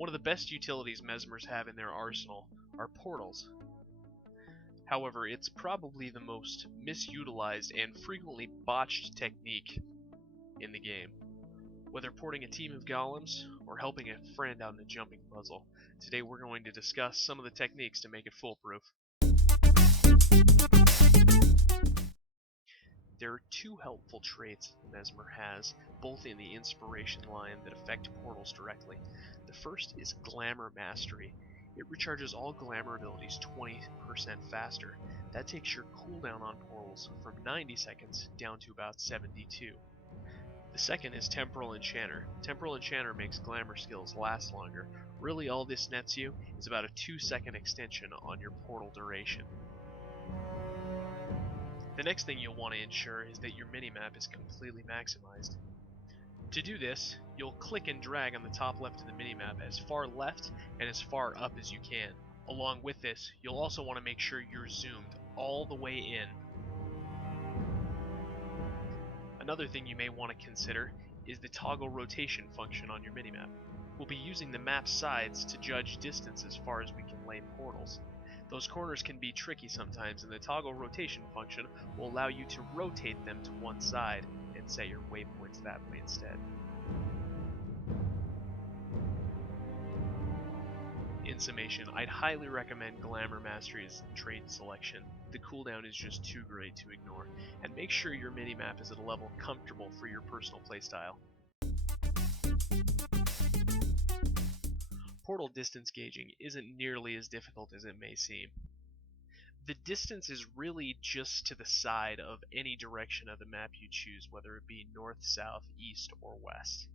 One of the best utilities Mesmers have in their arsenal are portals. However, it's probably the most misutilized and frequently botched technique in the game. Whether porting a team of golems or helping a friend out in a jumping puzzle, today we're going to discuss some of the techniques to make it foolproof. There are two helpful traits Mesmer has, both in the inspiration line, that affect portals directly. The first is Glamour Mastery. It recharges all glamour abilities 20% faster. That takes your cooldown on portals from 90 seconds down to about 72. The second is Temporal Enchanter. Temporal Enchanter makes glamour skills last longer. Really all this nets you is about a 2-second extension on your portal duration. The next thing you'll want to ensure is that your minimap is completely maximized. To do this, you'll click and drag on the top left of the minimap as far left and as far up as you can. Along with this, you'll also want to make sure you're zoomed all the way in. Another thing you may want to consider is the toggle rotation function on your minimap. We'll be using the map's sides to judge distance as far as we can lay portals. Those corners can be tricky sometimes, and the toggle rotation function will allow you to rotate them to one side and set your waypoints that way instead. In summation, I'd highly recommend Glamour Mastery as trade selection. The cooldown is just too great to ignore, and make sure your minimap is at a level comfortable for your personal playstyle. Portal distance gauging isn't nearly as difficult as it may seem. The distance is really just to the side of any direction of the map you choose, whether it be north, south, east, or west.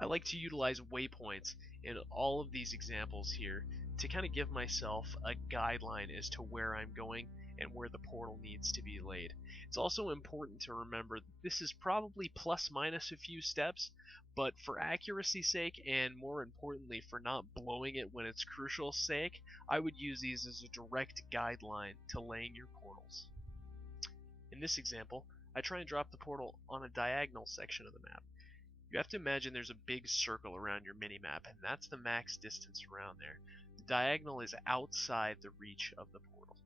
I like to utilize waypoints in all of these examples here to kind of give myself a guideline as to where I'm going and where the portal needs to be laid. It's also important to remember that this is probably plus minus a few steps, but for accuracy's sake and more importantly for not blowing it when it's crucial sake, I would use these as a direct guideline to laying your portals. In this example, I try and drop the portal on a diagonal section of the map. You have to imagine there's a big circle around your minimap, and that's the max distance around there. The diagonal is outside the reach of the portal.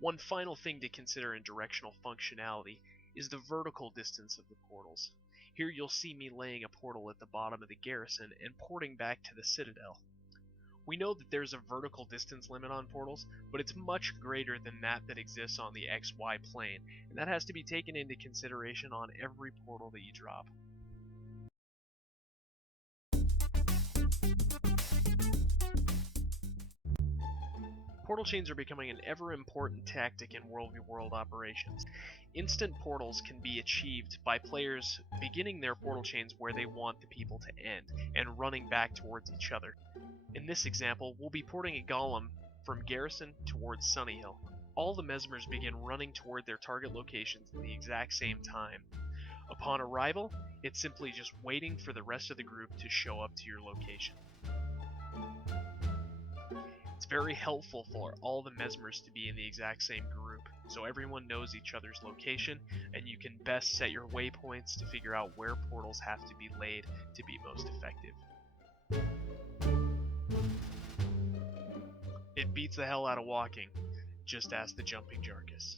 One final thing to consider in directional functionality is the vertical distance of the portals. Here you'll see me laying a portal at the bottom of the garrison and porting back to the citadel. We know that there's a vertical distance limit on portals, but it's much greater than that exists on the XY plane, and that has to be taken into consideration on every portal that you drop. Portal chains are becoming an ever-important tactic in World v World operations. Instant portals can be achieved by players beginning their portal chains where they want the people to end, and running back towards each other. In this example, we'll be porting a golem from Garrison towards Sunnyhill. All the Mesmers begin running toward their target locations at the exact same time. Upon arrival, it's simply just waiting for the rest of the group to show up to your location. It's very helpful for all the Mesmers to be in the exact same group, so everyone knows each other's location, and you can best set your waypoints to figure out where portals have to be laid to be most effective. It beats the hell out of walking. Just ask the Jumping Jarkus.